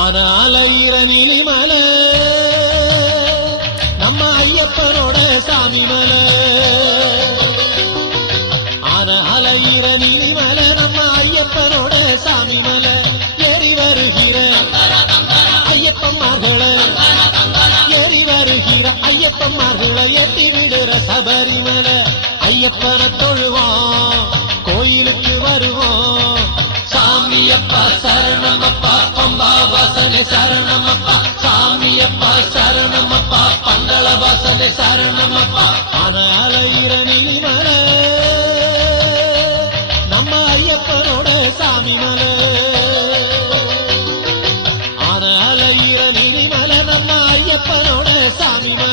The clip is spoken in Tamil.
ஆன அலையிற நீலிமலை நம்ம ஐயப்பனோட சாமி மலை. ஆன அலையிற நீலிமலை நம்ம ஐயப்பனோட சாமி மலை. ஏறி வருகிற ஐயப்பன்மார்களை ஏறி வருகிற ஐயப்பன்மார்களை ஏற்றி விடுற சபரிமலை. ஐயப்பனை தொழுவோம் கோயிலுக்கு வருவோம். சாமியப்பா சரணமப்பா பம்பா வாசனை சரணமப்பா. சாமியப்பா சரணமப்பா பந்தள வாசனை சரணமப்பா. ஆன அலையிற நீலிமலை நம்ம ஐயப்பனோட சாமி மலை. ஆன அலையிற நீலிமலை நம்ம ஐயப்பனோட சாமி மலை.